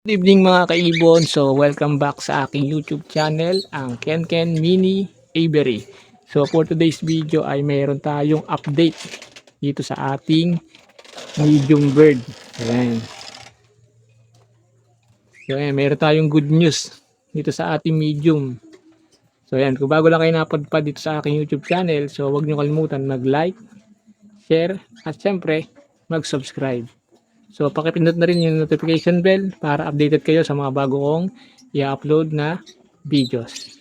Good evening mga kaibon. So welcome back sa aking YouTube channel, ang Ken Ken Mini Aviary. So for today's video ay mayroon tayong update dito sa ating medium bird. Ayan. So ayan, mayroon tayong good news dito sa ating medium. So ayan, kung bago lang kayo napadpad dito sa aking YouTube channel, so huwag niyo kalimutan mag-like, share, at syempre mag-subscribe. So pakipindot na rin yung notification bell para updated kayo sa mga bago kong i-upload na videos.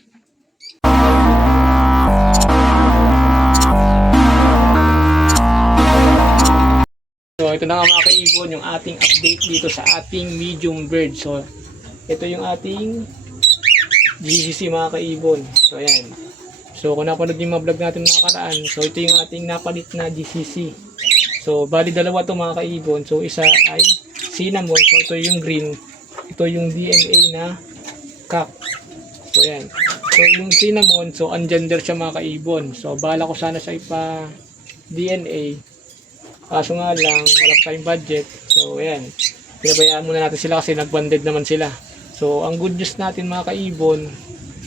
So ito na nga mga kaibon yung ating update dito sa ating medium bird. So ito yung ating GCC mga kaibon. So ayan. So kung napanood yung mga vlog natin nakaraan, so ito yung ating napalit na GCC. So, bali dalawa to mga kaibon. So, isa ay cinnamon. So, ito yung green. Ito yung DNA na cock. So, ayan. So, yung cinnamon, so, ungender siya mga kaibon. So, bala ko sana siya ipa-DNA. Kaso nga lang, wala pa tayong budget. So, ayan. Pinabayaan muna natin sila kasi nag-banded naman sila. So, ang good news natin mga kaibon,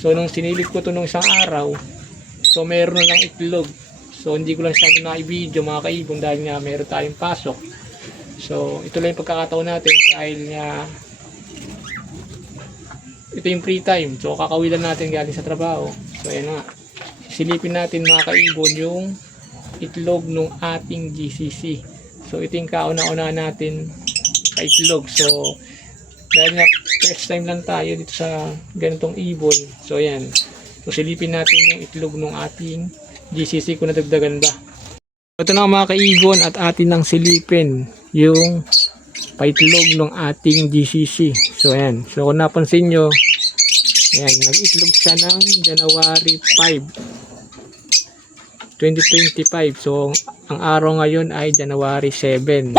so, nung sinilip ko to nung isang araw, so, meron na lang itlog. So hindi ko lang sabi na i-video mga kaibon dahil nga meron tayong pasok. So ito lang yung pagkakataon natin dahil nga ito yung free time. So kakawilan natin galing sa trabaho. So ayan nga. Silipin natin mga kaibon yung itlog ng ating GCC. So ito yung kauna-una natin sa itlog. So dahil nga first time lang tayo dito sa ganitong ibon. So ayan. So silipin natin yung itlog ng ating GCC kung nadagdagan ba. Ito na mga kaibon at atin nang silipin yung paitlog ng ating GCC. So ayan. So kung napansin nyo, ayan, nag-itlog siya ng January 5, 2025. So ang araw ngayon ay January 7.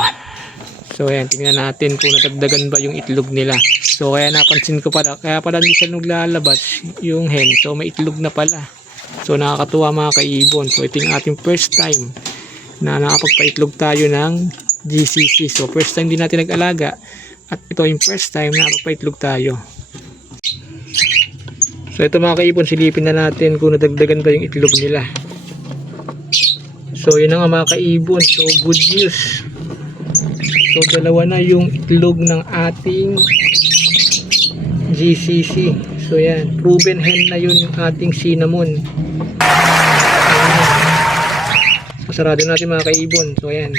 So ayan, tingnan natin kung nadagdagan ba yung itlog nila. So kaya napansin ko pala, kaya pala hindi siya naglalabas yung hen. So may itlog na pala. So nakakatuwa mga kaibon. So ito yung ating first time na nakapagpaitlog tayo ng GCC. So first time din natin nag-alaga. At ito yung first time na nakapagpaitlog tayo. So ito mga kaibon, silipin na natin kung nadagdagan ba yung itlog nila. So yun na nga mga kaibon. So good news. So dalawa na yung itlog ng ating GCC. So yan, proven hen na yun yung ating cinnamon. So sarado natin mga kaibon. So ayan.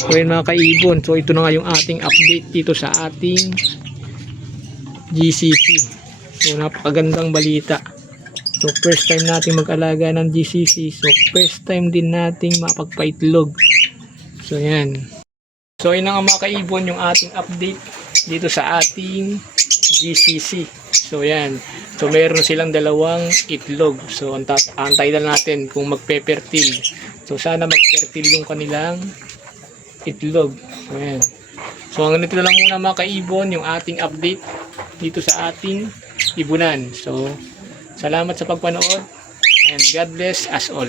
So yan mga kaibon. So ito na nga yung ating update dito sa ating GCC. So napakagandang balita. So first time natin mag-alaga ng GCC. So first time din nating mapagpaitlog. So yan. So yun nga mga kaibon yung ating update dito sa ating GCC. So yan. So meron silang dalawang itlog. So antay lang natin kung magpe-fertile. So sana mag-fertile yung kanilang itlog. So yan. So hanggang nito na lang muna mga kaibon yung ating update dito sa ating ibunan. So salamat sa pagpanood and God bless us all.